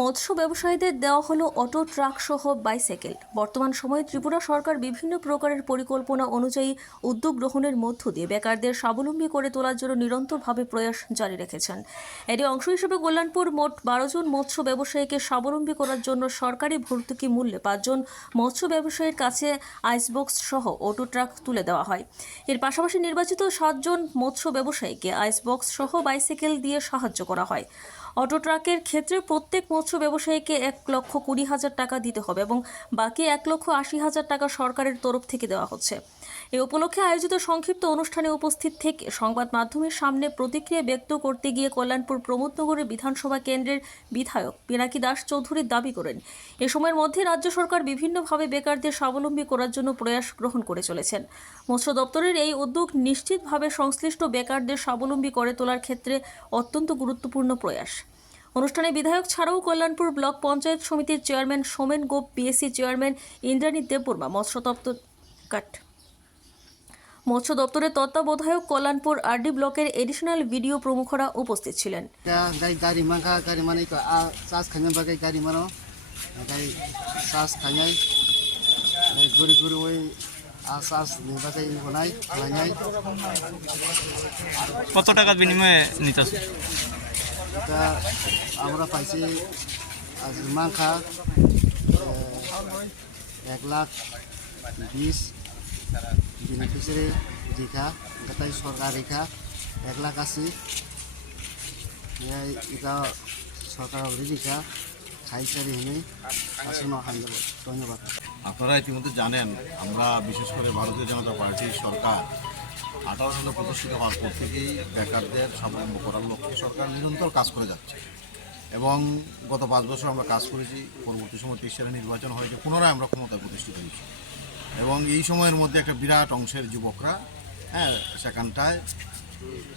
মৎস্য ব্যবসায়ীদের দেওয়া হলো অটো, ট্রাক সহ বাইসাইকেল। বর্তমান সময়ে ত্রিপুরা সরকার বিভিন্ন প্রকারের পরিকল্পনা অনুযায়ী উদ্যোগ গ্রহণের মধ্য দিয়ে বেকারদের স্বাবলম্বী করে তোলার জন্য নিরন্তরভাবে প্রয়াস জারি রেখেছেন। এরই অংশ হিসেবে কল্যাণপুর মোট বারো জন মৎস্য ব্যবসায়ীকে স্বাবলম্বী করার জন্য সরকারি ভর্তুকি মূল্যে পাঁচজন মৎস্য ব্যবসায়ীর কাছে আইসবক্স সহ অটো, ট্রাক তুলে দেওয়া হয়। এর পাশাপাশি নির্বাচিত সাতজন মৎস্য ব্যবসায়ীকে আইসবক্স সহ বাইসাইকেল দিয়ে সাহায্য করা হয়। অটো ট্রাকের ক্ষেত্রে প্রত্যেক মৎস্য ব্যবসায়ীকে এক লক্ষ কুড়ি হাজার টাকা দিতে হবে এবং বাকি এক লক্ষ আশি হাজার টাকা সরকারের তরফ থেকে দেওয়া হচ্ছে। এ উপলক্ষে আয়োজিত সংক্ষিপ্ত অনুষ্ঠানে উপস্থিত থেকে সংবাদ মাধ্যমের সামনে প্রতিক্রিয়া ব্যক্ত করতে গিয়ে কল্যাণপুর প্রমোদনগরের বিধানসভা কেন্দ্রের বিধায়ক পিনাকি দাস চৌধুরী দাবি করেন, এ সময়ের মধ্যে রাজ্য সরকার বিভিন্নভাবে বেকারদের স্বাবলম্বী করার জন্য প্রয়াস গ্রহণ করে চলেছেন। মৎস্য দপ্তরের এই উদ্যোগ নিশ্চিতভাবে সংশ্লিষ্ট বেকারদের স্বাবলম্বী করে তোলার ক্ষেত্রে অত্যন্ত গুরুত্বপূর্ণ প্রয়াস। অনুষ্ঠানে বিধায়ক ছাড়াও কল্যাণপুর ব্লক পঞ্চায়েত সমিতির chairman Somen Gop PSC chairman Indrani Debbarma মৎস্য দপ্তর কাট। মৎস্য দপ্তরের তত্ত্বাবধায়ক কল্যাণপুর আরডি ব্লকের এডিশনাল ভিডিও প্রমুখরা উপস্থিত ছিলেন। bonai kanyai কত টাকার বিনিময়ে নিতেছ? Kita আমরা পাইছি আজ মাংখা এক লাখ বিশ বেনিফিসিয়ারি রেখা এটাই সরকার রেখা এক লাখ আশি। এটা সরকার রেখা খাইচারি হিনে আসন্ন হাইন্দ ধন্যবাদ। আপনারা ইতিমধ্যে জানেন, আমরা বিশেষ করে ভারতীয় জনতা পার্টির সরকার আঠারো সালে প্রতিষ্ঠিত হওয়ার পর থেকেই বেকারদের স্বাবলম্ব করার লক্ষ্যে সরকার নিরন্তর কাজ করে যাচ্ছে। এবং গত পাঁচ বছর আমরা কাজ করেছি, পরবর্তী সময় তেইশ সালে নির্বাচন হয়েছে, পুনরায় আমরা ক্ষমতায় প্রতিষ্ঠিত হয়েছি। এবং এই সময়ের মধ্যে একটা বিরাট অংশের যুবকরা হ্যাঁ সেখানটায়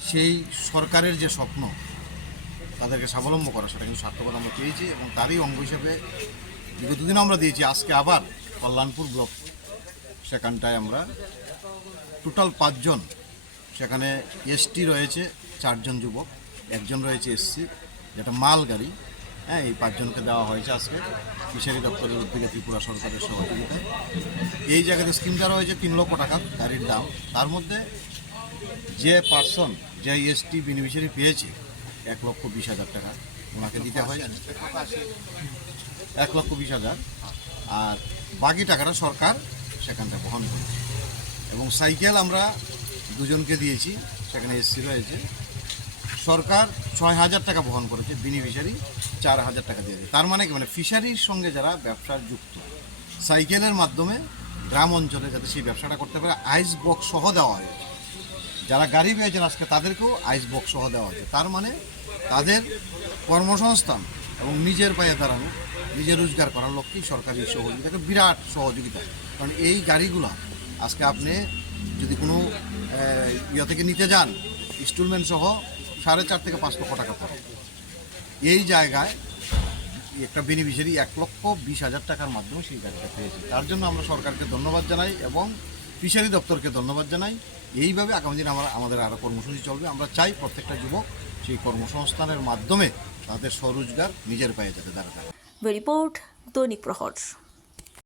সেই সরকারের যে স্বপ্ন, তাদেরকে স্বাবলম্ব করা, সেটা কিন্তু সার্থকতা আমরা পেয়েছি এবং তারই অঙ্গ হিসেবে বিগত দিন আমরা দিয়েছি। আজকে আবার কল্যাণপুর ব্লক সেখানটায় আমরা টোটাল পাঁচজন। সেখানে এসটি রয়েছে, চারজন যুবক, একজন রয়েছে এসসি যেটা মাল গাড়ি। হ্যাঁ এই পাঁচজনকে দেওয়া হয়েছে আজকে ফিশারি দপ্তরের উদ্যোগে ত্রিপুরা সরকারের সহযোগিতায়। এই জায়গাতে স্কিমটা রয়েছে, তিন লক্ষ টাকা গাড়ির দাম। তার মধ্যে যে পার্সন যে এসটি বেনিফিশিয়ারি পেয়েছে, এক লক্ষ বিশ হাজার টাকা ওনাকে দিতে হয়। এক লক্ষ বিশ হাজার। আর বাকি টাকাটা সরকার সেখানটা বহন করছে। সাইকেল আমরা দুজনকে দিয়েছি, সেখানে এসসি রয়েছে। সরকার ছয় হাজার টাকা বহন করেছে বেনিফিশিয়ারি চার হাজার টাকা দিয়েছে। তার মানে কি? মানে ফিশারির সঙ্গে যারা ব্যবসার যুক্ত, সাইকেলের মাধ্যমে গ্রাম অঞ্চলে যাতে সেই ব্যবসাটা করতে পারে, আইস বক্স সহ দেওয়া হয়েছে। যারা গাড়ি পেয়েছেন আজকে তাদেরকেও আইস বক্স সহ দেওয়া হয়েছে। তার মানে তাদের কর্মসংস্থান এবং নিজের পায়ে দাঁড়ানো, নিজে রোজগার করার লক্ষ্যেই সরকারি সহযোগিতা বিরাট সহযোগিতা। কারণ এই গাড়িগুলো আজকে আপনি যদি কোনো ইয়ে থেকে নিতে যান ইনস্টলমেন্ট সহ সাড়ে চার থেকে পাঁচ লক্ষ টাকা পড়ে। এই জায়গায় একটা বেনিফিশিয়ারি এক লক্ষ বিশ হাজার টাকার মাধ্যমে সেই গাড়িটা পেয়েছে। তার জন্য আমরা সরকারকে ধন্যবাদ জানাই এবং ফিশারি দপ্তরকে ধন্যবাদ জানাই। এইভাবে আগামী দিন আমরা, আমাদের আরও কর্মসূচি চলবে। আমরা চাই প্রত্যেকটা যুবক সেই কর্মসংস্থানের মাধ্যমে তাদের স্বরোজগার নিজের পায়ে যাতে দাঁড়াতে রিপোর্ট দৈনিক প্রহর।